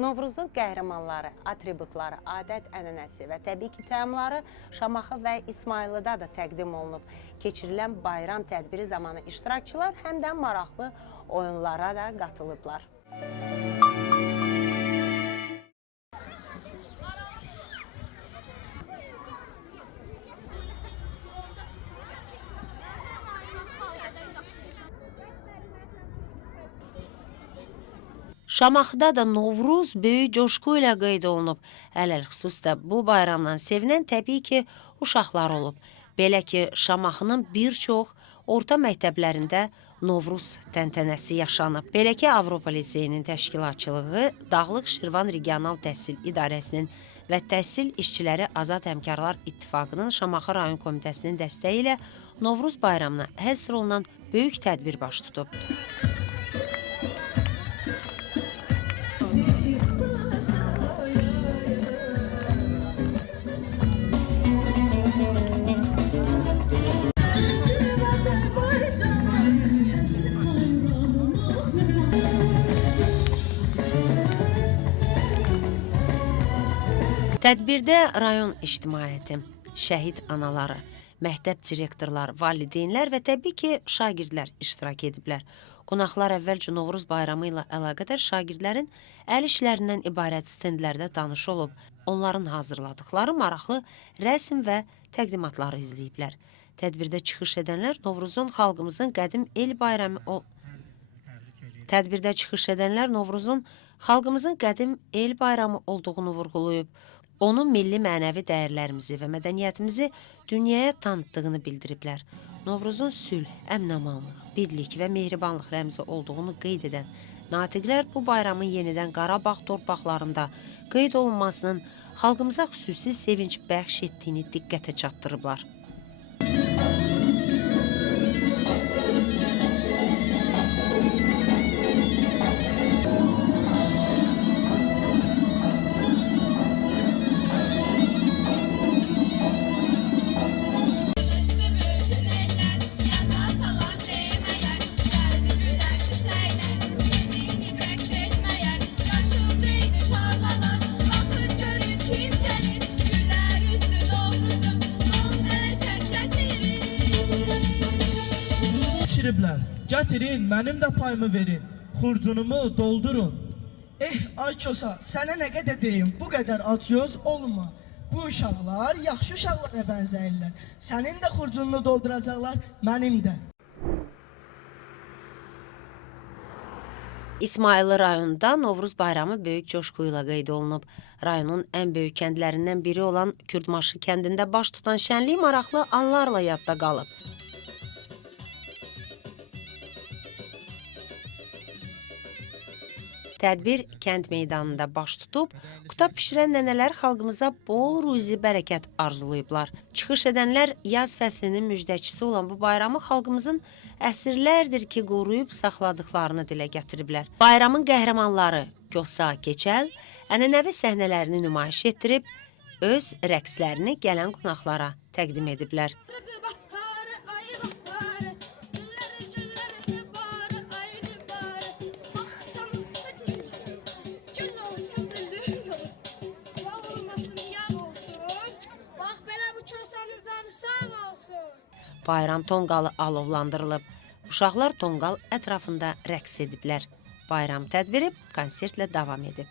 Novruzun qəhrəmanları, atributları, adət-ənənəsi və təbii ki, təamları Şamaxı və İsmayılıda da təqdim olunub. Keçirilən bayram tədbiri zamanı iştirakçılar həm də maraqlı oyunlara da qatılıblar. Şamaxıda da Novruz böyük coşku ilə qeyd olunub. Ələlxüsus da bu bayramdan sevinən təbii ki, uşaqlar olub. Belə ki, Şamaxının bir çox orta məktəblərində Novruz təntənəsi yaşanıb. Belə ki, Avropa Liseyinin təşkilatçılığı, Dağlıq Şirvan Regional Təhsil İdarəsinin və Təhsil İşçiləri Azad Həmkarlar İttifaqının Şamaxı Rayon Komitəsinin dəstəyi ilə Novruz bayramına həsr olunan böyük tədbir baş tutub. Tədbirdə rayon ictimaiyyəti, şəhid anaları, məktəb direktorları, valideynlər və təbii ki, şagirdlər iştirak ediblər. Qonaqlar əvvəlcə Novruz bayramı ilə əlaqədar şagirdlərin əl işlərindən ibarət stendlərdə tanış olub, onların hazırladıqları maraqlı rəsm və təqdimatları izləyiblər. Tədbirdə çıxış edənlər Novruzun xalqımızın qədim el bayramı olduğunu vurğulayıb. Onun milli mənəvi dəyərlərimizi və mədəniyyətimizi dünyaya tanıtdığını bildiriblər. Novruzun sülh, əmin-amanlıq, birlik və mehribanlıq rəmzi olduğunu qeyd edən natiqlər bu bayramın yenidən Qarabağ torpaqlarında qeyd olunmasının xalqımıza xüsusi sevinç bəxş etdiyini diqqətə çatdırıblar. Gətirin, mənim də payımı verin, xurcunumu doldurun. Ay Kosa, sənə nə qədər deyim, bu qədər acıyoruz olma. Bu uşaqlar yaxşı uşaqlara bənzəyirlər. Sənin də xurcununu dolduracaqlar, mənim də. İsmayılı rayonunda Novruz bayramı böyük coşku ilə qeyd olunub. Rayonun ən böyük kəndlərindən biri olan Kürdmaşı kəndində baş tutan şənlik maraqlı anlarla yadda qalıb. Tədbir kənd meydanında baş tutub, qutab pişirən nənələr xalqımıza bol ruzi bərəkət arzulayıblar. Çıxış edənlər yaz fəslinin müjdəçisi olan bu bayramı xalqımızın əsrlərdir ki, qoruyub saxladıqlarını dilə gətiriblər. Bayramın qəhrəmanları Kosa, Keçəl ənənəvi səhnələrini nümayiş etdirib, öz rəqslərini gələn qonaqlara təqdim ediblər. Bayram tonqalı alovlandırılıb. Uşaqlar tonqal ətrafında rəqs ediblər. Bayram tədbiri konsertlə davam edib.